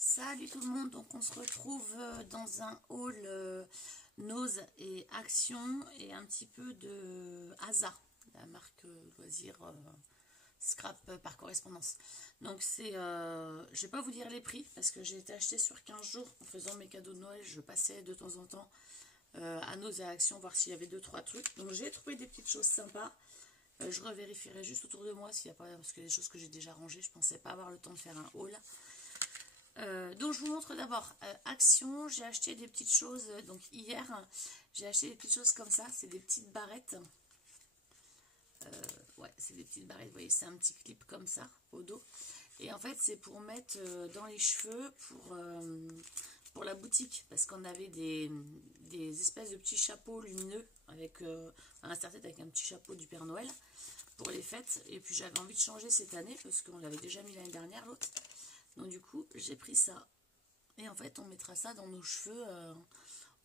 Salut tout le monde, donc on se retrouve dans un haul Nose et Action et un petit peu de Asa, la marque loisir scrap par correspondance. Donc c'est, je vais pas vous dire les prix parce que j'ai été acheté sur 15 jours en faisant mes cadeaux de Noël. Je passais de temps en temps à Nose et Action voir s'il y avait 2-3 trucs. Donc j'ai trouvé des petites choses sympas. Je revérifierai juste autour de moi s'il n'y a pas, parce que les choses que j'ai déjà rangées, je pensais pas avoir le temps de faire un haul. Donc je vous montre d'abord Action. J'ai acheté des petites choses. Donc hier j'ai acheté des petites choses comme ça, c'est des petites barrettes. Ouais, c'est des petites barrettes, vous voyez, c'est un petit clip comme ça au dos, et en fait c'est pour mettre dans les cheveux pour la boutique, parce qu'on avait des espèces de petits chapeaux lumineux avec un serre-tête avec un petit chapeau du Père Noël pour les fêtes, et puis j'avais envie de changer cette année parce qu'on l'avait déjà mis l'année dernière l'autre. Donc du coup j'ai pris ça, et en fait on mettra ça dans nos cheveux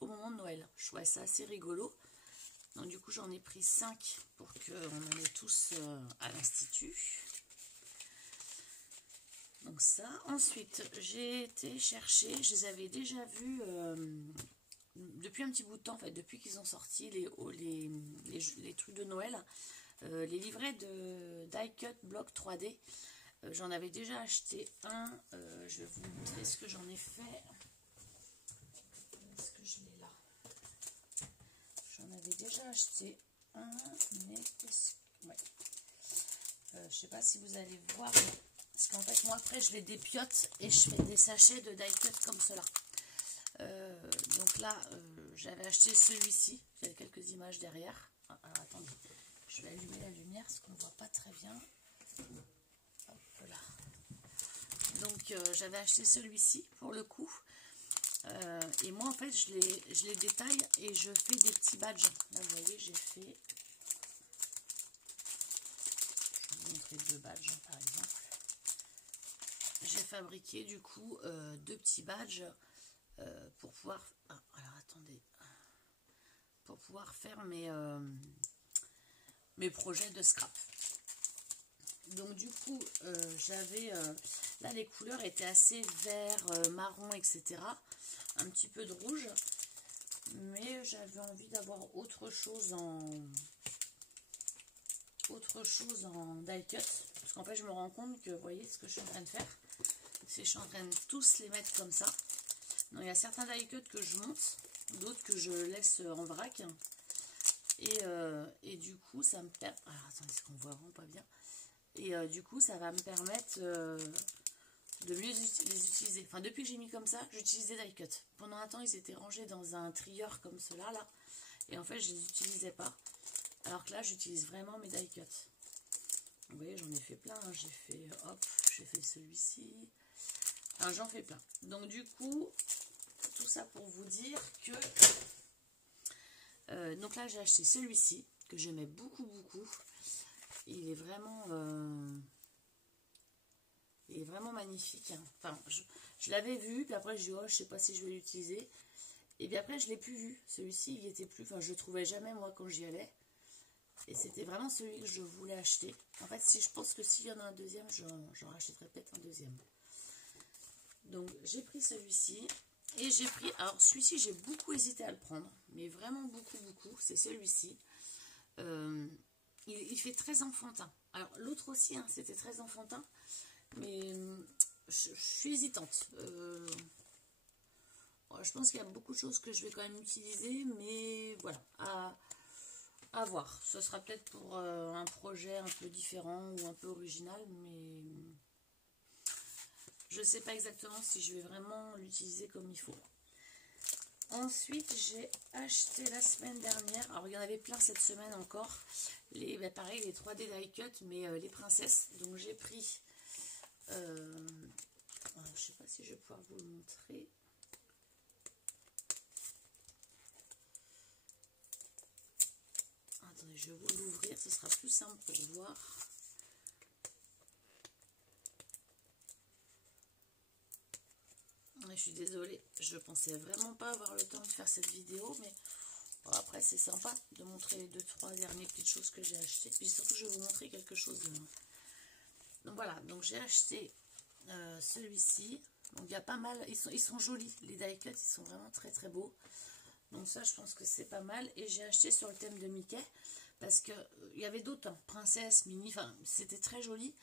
au moment de Noël. Je trouvais ça assez rigolo. Donc du coup j'en ai pris 5 pour qu'on en ait tous à l'institut. Donc ça. Ensuite j'ai été chercher, je les avais déjà vus depuis un petit bout de temps, en fait, depuis qu'ils ont sorti les trucs de Noël, les livrets de Die Cut Block 3D. J'en avais déjà acheté un, je vais vous montrer ce que j'en ai fait. Est-ce que je l'ai là? J'en avais déjà acheté un, mais ouais. Je sais pas si vous allez voir, parce qu'en fait moi après je les dépiote et je fais des sachets de die cut comme cela. Donc là j'avais acheté celui-ci, il y a quelques images derrière. Alors attendez, je vais allumer la lumière parce qu'on ne voit pas très bien. Hop là. Donc j'avais acheté celui-ci pour le coup. Et moi en fait je les détaille et je fais des petits badges. Là vous voyez j'ai fait, je vais vous montrer 2 badges par exemple. J'ai fabriqué du coup 2 petits badges pour pouvoir, alors attendez, pour pouvoir faire mes projets de scrap. Donc du coup j'avais là les couleurs étaient assez vert, marron, etc. Un petit peu de rouge, mais j'avais envie d'avoir autre chose en die cut, parce qu'en fait je me rends compte que, vous voyez ce que je suis en train de faire, c'est que je suis en train de tous les mettre comme ça. Donc il y a certains die cut que je monte, d'autres que je laisse en vrac, et du coup ça me permet, alors attendez, ce qu'on voit vraiment pas bien, et du coup ça va me permettre de mieux les utiliser. Enfin, depuis que j'ai mis comme ça, j'utilise des die cut. Pendant un temps, ils étaient rangés dans un trieur comme cela, là. Et en fait, je les utilisais pas. Alors que là, j'utilise vraiment mes die cut. Vous voyez, j'en ai fait plein. Hein. J'ai fait, hop, j'ai fait celui-ci. Enfin, j'en fais plein. Donc, du coup, tout ça pour vous dire que... donc là, j'ai acheté celui-ci, que j'aimais beaucoup, beaucoup. Il est vraiment... il est vraiment magnifique. Hein. Enfin, je l'avais vu, puis après je dis oh, je sais pas si je vais l'utiliser. Et puis après je l'ai plus vu. Celui-ci il était plus, enfin je le trouvais jamais moi quand j'y allais. Et c'était vraiment celui que je voulais acheter. En fait, si je pense que s'il y en a un deuxième, j'en rachèterai peut-être un deuxième. Donc j'ai pris celui-ci. Et j'ai pris, alors celui-ci j'ai beaucoup hésité à le prendre, mais vraiment beaucoup, beaucoup. C'est celui-ci. Il fait très enfantin. Alors l'autre aussi, hein, c'était très enfantin. Mais je suis hésitante. Je pense qu'il y a beaucoup de choses que je vais quand même utiliser, mais voilà, à voir. Ce sera peut-être pour un projet un peu différent ou un peu original, mais je ne sais pas exactement si je vais vraiment l'utiliser comme il faut. Ensuite, j'ai acheté la semaine dernière, alors il y en avait plein cette semaine encore, pareil, les 3D die cut, mais les princesses. Donc j'ai pris... je sais pas si je vais pouvoir vous le montrer. Attendez, je vais vous l'ouvrir, ce sera plus simple pour voir. Je suis désolée, je pensais vraiment pas avoir le temps de faire cette vidéo, mais bon, après c'est sympa de montrer les 2-3 dernières petites choses que j'ai achetées. Puis surtout je vais vous montrer quelque chose. Donc voilà, donc j'ai acheté celui-ci. Donc il y a pas mal, ils sont jolis, les die cut, ils sont vraiment très très beaux. Donc ça, je pense que c'est pas mal. Et j'ai acheté sur le thème de Mickey, parce que il y avait d'autres, hein, princesse, mini, enfin c'était très joli.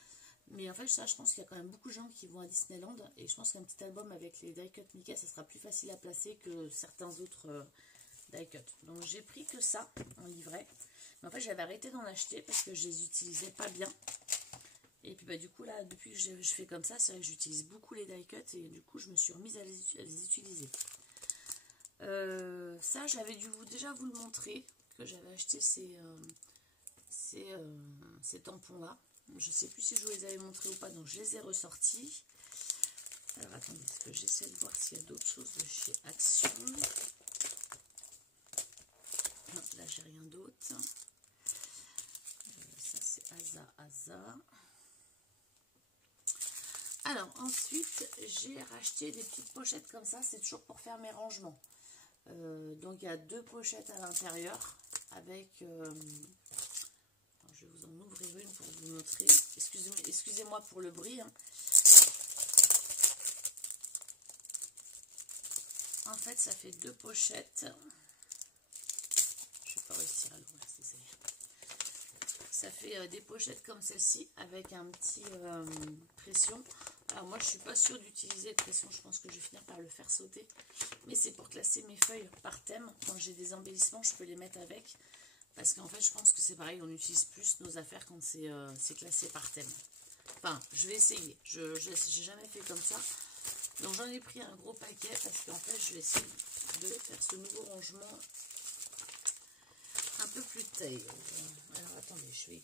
Mais en fait, ça, je pense qu'il y a quand même beaucoup de gens qui vont à Disneyland. Et je pense qu'un petit album avec les die cut Mickey, ça sera plus facile à placer que certains autres die cut. Donc j'ai pris que ça en livret. Mais en fait, j'avais arrêté d'en acheter parce que je les utilisais pas bien. Et puis bah du coup là, depuis que je fais comme ça, c'est vrai que j'utilise beaucoup les die cut. Et du coup, je me suis remise à les utiliser. Ça, j'avais dû déjà vous le montrer, que j'avais acheté ces tampons-là. Je sais plus si je vous les avais montrés ou pas, donc je les ai ressortis. Alors attendez, est-ce que j'essaie de voir s'il y a d'autres choses de chez Action. Non, là j'ai rien d'autre. Ça c'est Asa. Alors ensuite, j'ai racheté des petites pochettes comme ça, c'est toujours pour faire mes rangements. Donc il y a 2 pochettes à l'intérieur avec... je vais vous en ouvrir une pour vous montrer. Excusez-moi pour le bruit. Hein. En fait, ça fait 2 pochettes. Je ne vais pas réussir à l'ouvrir, désolé. Ça fait des pochettes comme celle-ci avec un petit pression. Alors moi, je ne suis pas sûre d'utiliser le pression. Je pense que je vais finir par le faire sauter. Mais c'est pour classer mes feuilles par thème. Quand j'ai des embellissements, je peux les mettre avec. Parce qu'en fait, je pense que c'est pareil, on utilise plus nos affaires quand c'est classé par thème. Enfin, je vais essayer. Je n'ai jamais fait comme ça. Donc, j'en ai pris un gros paquet parce qu'en fait, je vais essayer de faire ce nouveau rangement un peu plus taille. Alors, attendez, je vais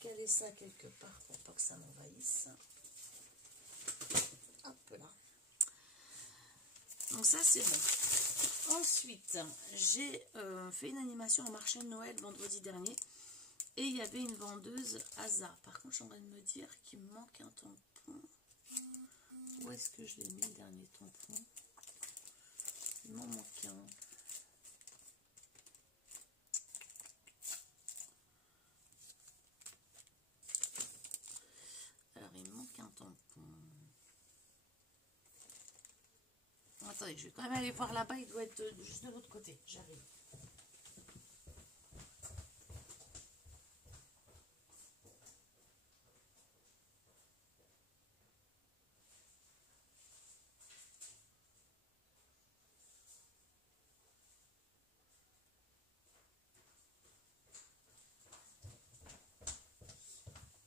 caler ça quelque part pour pas que ça m'envahisse. Hop là. Donc, ça, c'est bon. Ensuite, j'ai fait une animation au marché de Noël vendredi dernier et il y avait une vendeuse Asa. Par contre, je suis en train de me dire qu'il me manque un tampon. Où est-ce que je l'ai mis le dernier tampon? Il m'en manque un. Alors, il me manque un tampon. Attendez, je vais quand même aller voir là-bas. Il doit être juste de l'autre côté. J'arrive.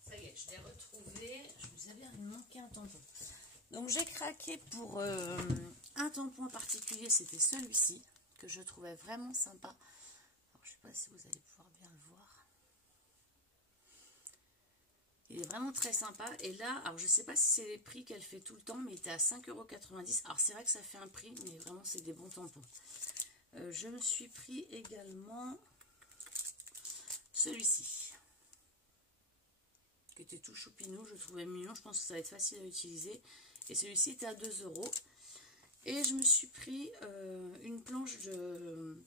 Ça y est, je l'ai retrouvé. Je vous avais manqué un tampon. Donc j'ai craqué pour un tampon en particulier, c'était celui-ci, que je trouvais vraiment sympa. Alors, je ne sais pas si vous allez pouvoir bien le voir. Il est vraiment très sympa. Et là, alors je ne sais pas si c'est les prix qu'elle fait tout le temps, mais il était à 5,90 €. Alors c'est vrai que ça fait un prix, mais vraiment c'est des bons tampons. Je me suis pris également celui-ci, qui était tout choupinou, je trouvais mignon, je pense que ça va être facile à utiliser. Et celui-ci était à 2 €. Et je me suis pris une planche de,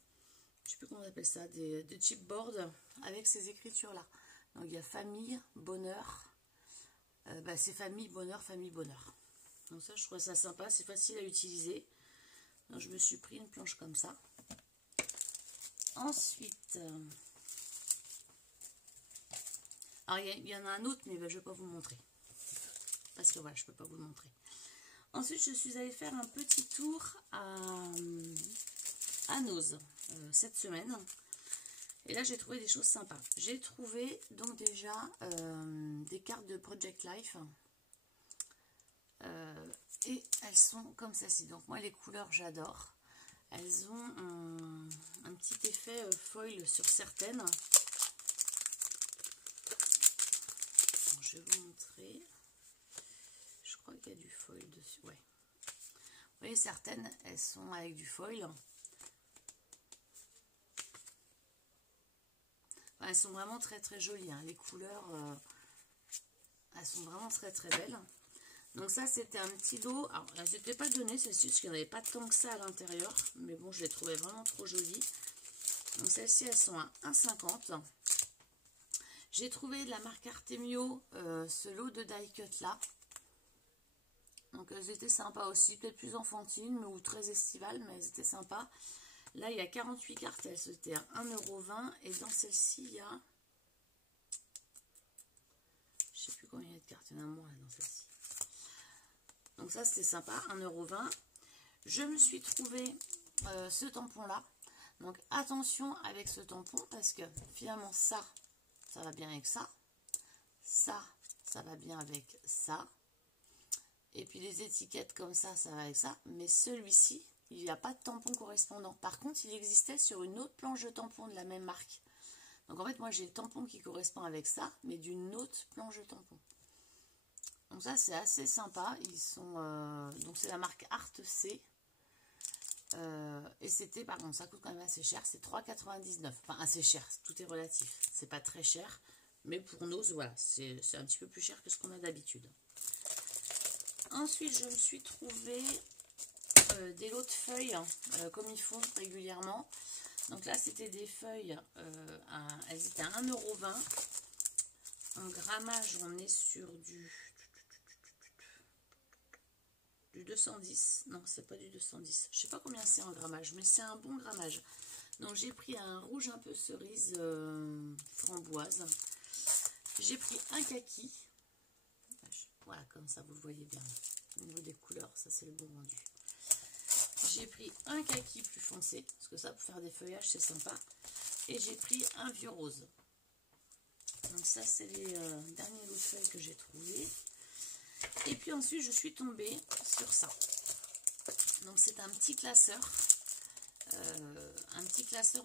je sais plus comment on appelle ça, de chipboard avec ces écritures-là. Donc il y a famille, bonheur. C'est famille, bonheur, famille, bonheur. Donc ça, je trouve ça sympa, c'est facile à utiliser. Donc je me suis pris une planche comme ça. Ensuite, alors il y en a un autre, mais je ne vais pas vous le montrer. Parce que voilà, je ne peux pas vous le montrer. Ensuite, je suis allée faire un petit tour à Noz cette semaine. Et là, j'ai trouvé des choses sympas. J'ai trouvé donc déjà des cartes de Project Life. Et elles sont comme ceci. Donc moi, les couleurs, j'adore. Elles ont un petit effet foil sur certaines. Donc, je vais vous montrer. Je crois qu'il y a du foil dessus. Ouais. Vous voyez, certaines, elles sont avec du foil. Enfin, elles sont vraiment très très jolies. Hein. Les couleurs, elles sont vraiment très très belles. Donc ça, c'était un petit lot. Alors, elles n'étaient pas données, celles-ci, parce qu'il n'y en avait pas tant que ça à l'intérieur. Mais bon, je les trouvais vraiment trop jolies. Donc celles-ci, elles sont à 1,50 €. J'ai trouvé de la marque Artemio ce lot de die cut là. Donc elles étaient sympas aussi, peut-être plus enfantines mais, ou très estivales, mais elles étaient sympas. Là il y a 48 cartes, elles étaient à 1,20 € et dans celle-ci il y a, je sais plus combien il y a de cartes, il y en a moins là dans celle-ci. Donc ça c'était sympa, 1,20 €. Je me suis trouvé ce tampon là. Donc attention avec ce tampon parce que finalement ça va bien avec ça. Ça va bien avec ça. Et puis les étiquettes comme ça va avec ça. Mais celui-ci, il n'y a pas de tampon correspondant. Par contre, il existait sur une autre planche de tampon de la même marque. Donc en fait, moi j'ai le tampon qui correspond avec ça, mais d'une autre planche de tampon. Donc ça c'est assez sympa. Ils sont donc c'est la marque Art C. Et c'était, par contre, ça coûte quand même assez cher, c'est 3,99 €. Enfin, assez cher, tout est relatif. C'est pas très cher, mais pour nous, voilà, c'est un petit peu plus cher que ce qu'on a d'habitude. Ensuite, je me suis trouvé des lots de feuilles, comme ils font régulièrement. Donc là, c'était des feuilles, elles étaient à 1,20 €. En grammage, on est sur du 210, non c'est pas du 210, je sais pas combien c'est en grammage, mais c'est un bon grammage. Donc j'ai pris un rouge un peu cerise framboise, j'ai pris un kaki, voilà comme ça vous le voyez bien, au niveau des couleurs, ça c'est le bon rendu. J'ai pris un kaki plus foncé, parce que ça pour faire des feuillages c'est sympa, et j'ai pris un vieux rose. Donc ça c'est les derniers lots de feuilles que j'ai trouvés. Et puis ensuite je suis tombée sur ça. Donc c'est un petit classeur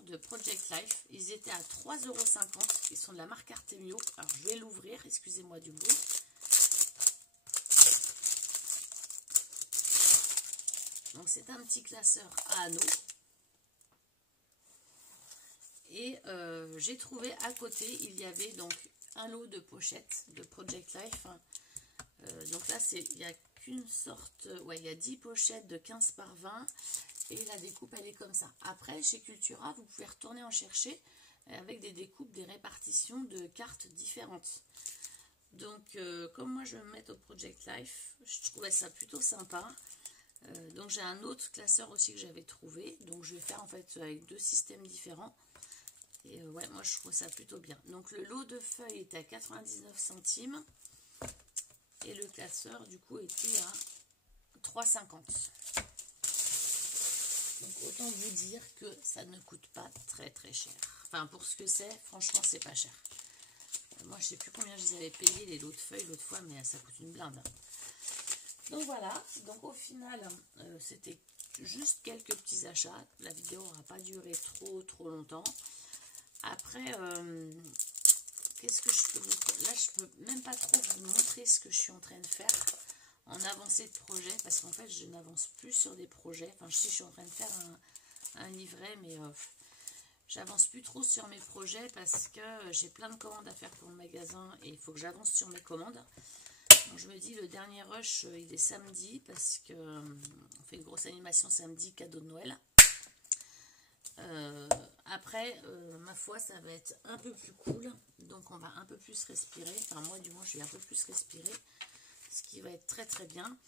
de Project Life. Ils étaient à 3,50 €. Ils sont de la marque Artemio. Alors je vais l'ouvrir, excusez-moi du bruit. Donc c'est un petit classeur à anneaux. Et j'ai trouvé à côté, il y avait donc un lot de pochettes de Project Life. Donc là, il n'y a qu'une sorte, ouais, il y a 10 pochettes de 15 par 20 et la découpe, elle est comme ça. Après, chez Cultura, vous pouvez retourner en chercher avec des découpes, des répartitions de cartes différentes. Donc, comme moi, je vais me mettre au Project Life, je trouvais ça plutôt sympa. Donc, j'ai un autre classeur aussi que j'avais trouvé. Donc, je vais faire en fait avec deux systèmes différents. Et ouais, moi, je trouve ça plutôt bien. Donc, le lot de feuilles était à 99 centimes. Et le classeur, du coup, était à 3,50 €. Donc, autant vous dire que ça ne coûte pas très très cher. Enfin, pour ce que c'est, franchement, c'est pas cher. Moi, je sais plus combien je les avais payés, les lots de feuilles, l'autre fois, mais ça coûte une blinde. Donc, voilà. Donc, au final, c'était juste quelques petits achats. La vidéo n'aura pas duré trop longtemps. Après... qu'est-ce que je peux vous... Là, je peux même pas trop vous montrer ce que je suis en train de faire en avancée de projet, parce qu'en fait, je n'avance plus sur des projets. Enfin, je suis en train de faire un livret, mais j'avance plus trop sur mes projets parce que j'ai plein de commandes à faire pour le magasin et il faut que j'avance sur mes commandes. Donc, je me dis, le dernier rush, il est samedi parce que on fait une grosse animation samedi, cadeau de Noël. Après, ma foi, ça va être un peu plus cool, donc on va un peu plus respirer, enfin moi du moins je vais un peu plus respirer, ce qui va être très très bien.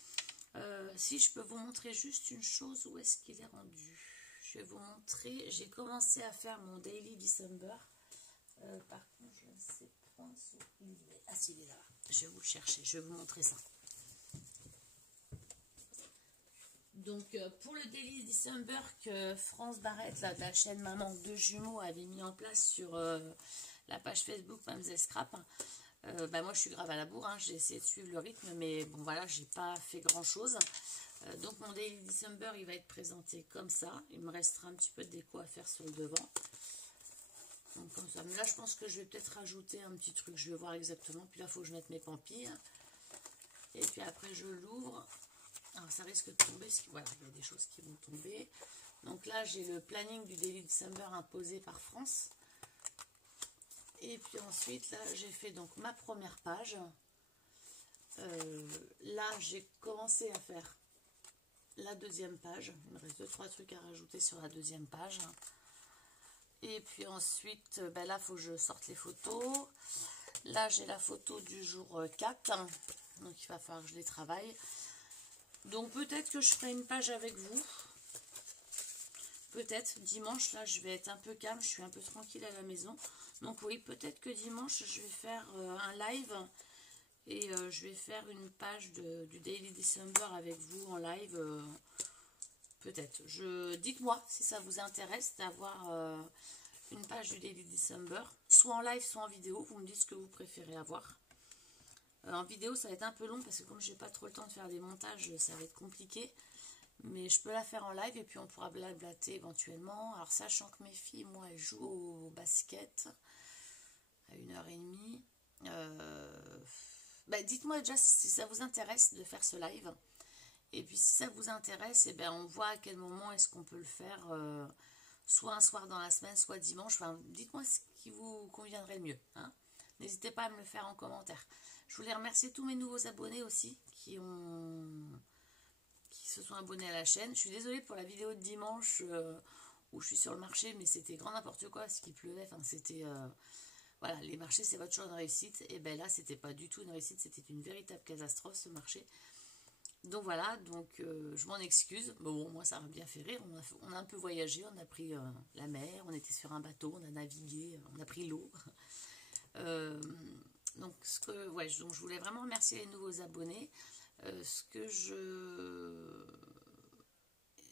Si je peux vous montrer juste une chose, où est-ce qu'il est rendu? Je vais vous montrer, j'ai commencé à faire mon Daily December, par contre je ne sais point où il est. Ah si, il est là, je vais vous le chercher, je vais vous montrer ça. Donc pour le Daily December que France Barrette, là, de la chaîne Maman Deux Jumeaux, avait mis en place sur la page Facebook Mamzelle Scrap, bah moi je suis grave à la bourre, hein, j'ai essayé de suivre le rythme, mais bon voilà, j'ai pas fait grand chose. Donc mon Daily December, il va être présenté comme ça. Il me restera un petit peu de déco à faire sur le devant. Donc comme ça. Mais là je pense que je vais peut-être rajouter un petit truc, je vais voir exactement. Puis là il faut que je mette mes pampilles. Et puis après je l'ouvre. Alors ça risque de tomber, parce que voilà, il y a des choses qui vont tomber. Donc là j'ai le planning du Daily December imposé par France. Et puis ensuite là j'ai fait donc ma première page. Là j'ai commencé à faire la deuxième page. Il me reste 2-3 trucs à rajouter sur la deuxième page. Et puis ensuite, ben là il faut que je sorte les photos. Là j'ai la photo du jour 4. Donc il va falloir que je les travaille. Donc peut-être que je ferai une page avec vous. Peut-être dimanche, là je vais être un peu calme, je suis un peu tranquille à la maison. Donc oui, peut-être que dimanche je vais faire un live. Et je vais faire une page du Daily December avec vous en live. Peut-être. Dites-moi si ça vous intéresse d'avoir une page du Daily December. Soit en live, soit en vidéo. Vous me dites ce que vous préférez avoir. En vidéo, ça va être un peu long parce que comme j'ai pas trop le temps de faire des montages, ça va être compliqué. Mais je peux la faire en live et puis on pourra blablater éventuellement. Alors sachant que mes filles, moi, elles jouent au basket à 1h30. Dites-moi déjà si ça vous intéresse de faire ce live. Et puis si ça vous intéresse, on voit à quel moment est-ce qu'on peut le faire. Soit un soir dans la semaine, soit dimanche. Enfin, dites-moi ce qui vous conviendrait le mieux. Hein. N'hésitez pas à me le faire en commentaire. Je voulais remercier tous mes nouveaux abonnés aussi qui se sont abonnés à la chaîne. Je suis désolée pour la vidéo de dimanche où je suis sur le marché, mais c'était grand n'importe quoi, parce qu'il pleuvait. Enfin, c'était... voilà, les marchés, c'est pas toujours une réussite. Et bien là, c'était pas du tout une réussite, c'était une véritable catastrophe, ce marché. Donc voilà, je m'en excuse. Bon, moi, ça m'a bien fait rire. On a un peu voyagé, on a pris la mer, on était sur un bateau, on a navigué, on a pris l'eau. Donc je voulais vraiment remercier les nouveaux abonnés.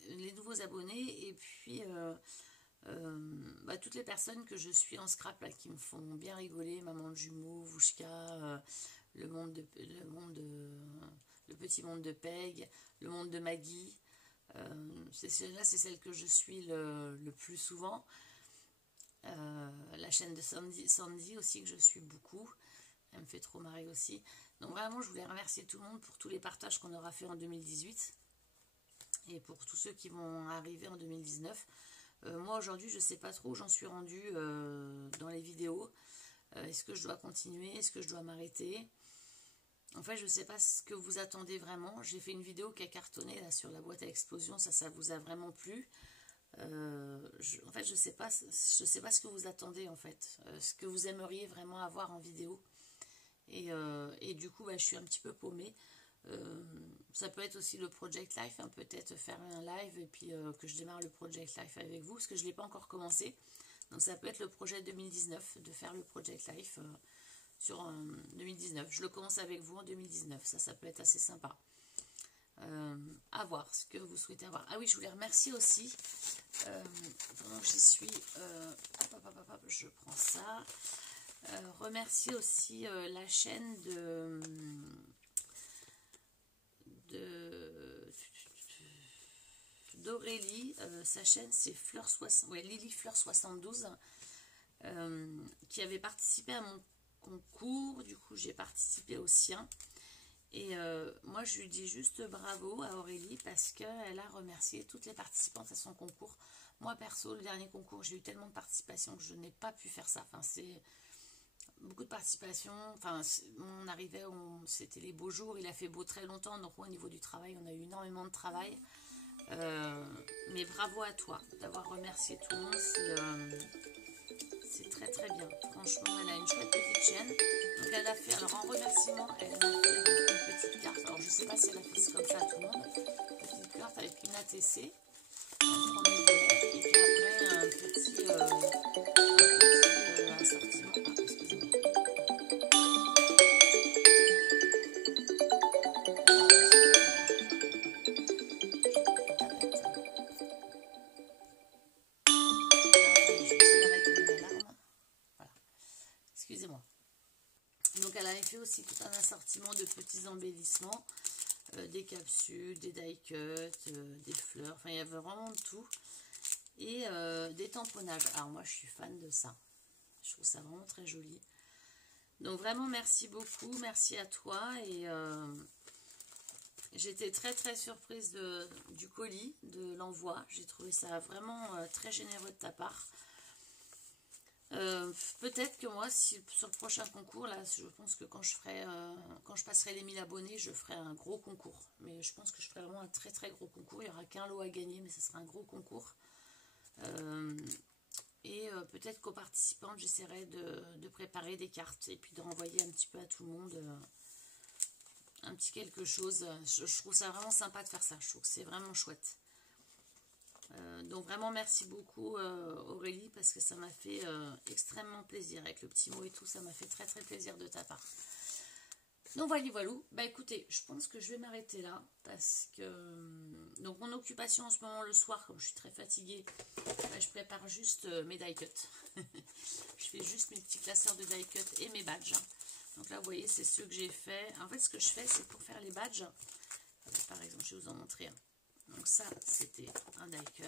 Les nouveaux abonnés et puis toutes les personnes que je suis en scrap là, qui me font bien rigoler, Maman de Jumeaux, Vouchka, le petit monde de Peg, le monde de Maggie. C'est celle que je suis le plus souvent. La chaîne de Sandy aussi que je suis beaucoup. Elle me fait trop marrer aussi. Donc vraiment, je voulais remercier tout le monde pour tous les partages qu'on aura fait en 2018 et pour tous ceux qui vont arriver en 2019. Moi aujourd'hui, je ne sais pas trop où j'en suis rendue dans les vidéos. Est-ce que je dois continuer? Est-ce que je dois m'arrêter? En fait, je ne sais pas ce que vous attendez vraiment. J'ai fait une vidéo qui a cartonné là, sur la boîte à explosion. Ça vous a vraiment plu? En fait, je sais pas ce que vous attendez en fait. Ce que vous aimeriez vraiment avoir en vidéo. Et du coup, je suis un petit peu paumée. Ça peut être aussi le Project Life, hein, peut-être faire un live et puis que je démarre le Project Life avec vous, parce que je ne l'ai pas encore commencé. Donc ça peut être le projet 2019, de faire le Project Life sur 2019. Je le commence avec vous en 2019, ça peut être assez sympa. À voir ce que vous souhaitez avoir. Ah oui, je voulais remercier aussi, pendant que j'y suis, je prends ça. Remercier aussi la chaîne d'Aurélie. Sa chaîne c'est Lily Fleur 72 qui avait participé à mon concours. Du coup j'ai participé au sien et moi je lui dis juste bravo à Aurélie parce qu'elle a remercié toutes les participantes à son concours. Moi perso, le dernier concours, j'ai eu tellement de participation que je n'ai pas pu faire ça. Enfin, c'est beaucoup de participation. Enfin, on arrivait, c'était les beaux jours, il a fait beau très longtemps, donc moi, au niveau du travail, on a eu énormément de travail. Mais bravo à toi d'avoir remercié tout le monde, c'est très très bien. Franchement, elle a une chouette petite chaîne. Donc elle a fait, alors en remerciement, elle m'a fait une petite carte. Alors je sais pas si elle a fait comme ça à tout le monde. Une petite carte avec une ATC, un premier volet, et puis après un petit assortiment. Ah, excusez-moi. Excusez-moi. Donc elle avait fait aussi tout un assortiment de petits embellissements, des capsules, des die cuts, des fleurs, enfin il y avait vraiment de tout. Et des tamponnages. Alors moi je suis fan de ça. Je trouve ça vraiment très joli. Donc vraiment merci beaucoup, merci à toi. Et j'étais très très surprise du colis, de l'envoi. J'ai trouvé ça vraiment très généreux de ta part. Peut-être que moi, si sur le prochain concours, là, je pense que quand je passerai les 1000 abonnés, je ferai un gros concours. Mais je pense que je ferai vraiment un très très gros concours. Il n'y aura qu'un lot à gagner, mais ce sera un gros concours. Peut-être qu'aux participantes, j'essaierai de préparer des cartes et puis de renvoyer un petit peu à tout le monde un petit quelque chose. Je trouve ça vraiment sympa de faire ça. Je trouve que c'est vraiment chouette. Donc vraiment merci beaucoup Aurélie, parce que ça m'a fait extrêmement plaisir. Avec le petit mot et tout, ça m'a fait très très plaisir de ta part. Donc voilà, voilà. Bah écoutez, je pense que je vais m'arrêter là, parce que donc mon occupation en ce moment le soir, comme je suis très fatiguée, bah, je prépare juste mes die cuts. Je fais juste mes petits classeurs de die cuts et mes badges. Donc là vous voyez, c'est ceux que j'ai fait. En fait ce que je fais, c'est pour faire les badges. Par exemple, je vais vous en montrer un. Donc ça c'était un die cut,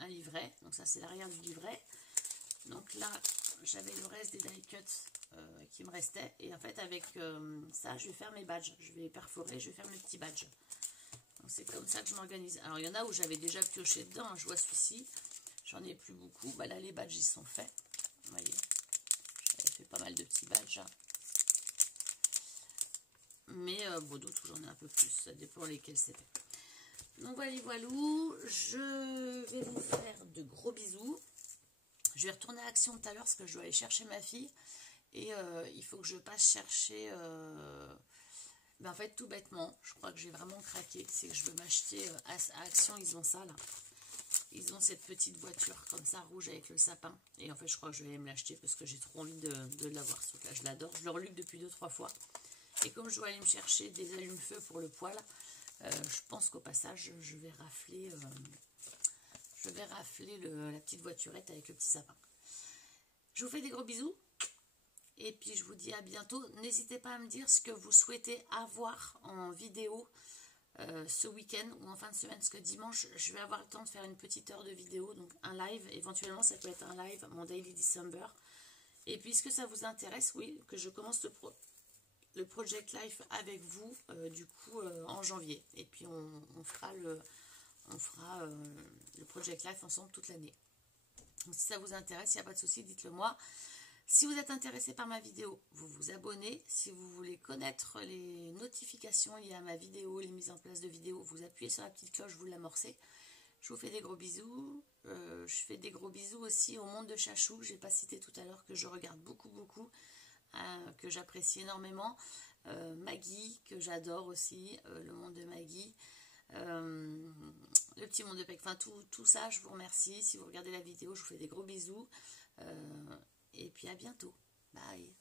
un livret. Donc ça c'est l'arrière du livret. Donc là j'avais le reste des die cuts qui me restait, et en fait avec ça je vais faire mes badges, je vais perforer, je vais faire mes petits badges. Donc c'est comme ça que je m'organise. Alors il y en a où j'avais déjà pioché dedans, hein. Je vois celui-ci, j'en ai plus beaucoup. Bah là les badges ils sont faits, vous voyez, j'avais fait pas mal de petits badges, hein. Mais bon, d'autres j'en ai un peu plus, ça dépend lesquels c'était. Donc voilà, voilà, je vais vous faire de gros bisous. Je vais retourner à Action tout à l'heure parce que je dois aller chercher ma fille. Et il faut que je passe chercher, ben en fait tout bêtement, je crois que j'ai vraiment craqué, c'est que je veux m'acheter, à Action ils ont ça là, ils ont cette petite voiture comme ça rouge avec le sapin, et en fait je crois que je vais aller me l'acheter parce que j'ai trop envie de l'avoir, ce truc là, je l'adore, je le reluque depuis 2-3 fois, et comme je dois aller me chercher des allumes-feu pour le poêle, je pense qu'au passage je vais rafler, la petite voiturette avec le petit sapin. Je vous fais des gros bisous. Et puis je vous dis à bientôt. N'hésitez pas à me dire ce que vous souhaitez avoir en vidéo ce week-end ou en fin de semaine. Parce que dimanche, je vais avoir le temps de faire une petite heure de vidéo. Donc un live, éventuellement ça peut être un live, mon Daily December. Et puisque ça vous intéresse, oui, que je commence le Project Life avec vous, du coup, en janvier. Et puis on fera le Project Life ensemble toute l'année. Donc si ça vous intéresse, il n'y a pas de souci, dites-le moi. Si vous êtes intéressé par ma vidéo, vous vous abonnez. Si vous voulez connaître les notifications liées à ma vidéo, les mises en place de vidéos, vous appuyez sur la petite cloche, vous l'amorcez. Je vous fais des gros bisous. Je fais des gros bisous aussi au monde de Chachou, que je n'ai pas cité tout à l'heure, que je regarde beaucoup, que j'apprécie énormément. Maggie, que j'adore aussi, le monde de Maggie. Le petit monde de Pec, enfin tout ça, je vous remercie. Si vous regardez la vidéo, je vous fais des gros bisous. Et puis à bientôt. Bye.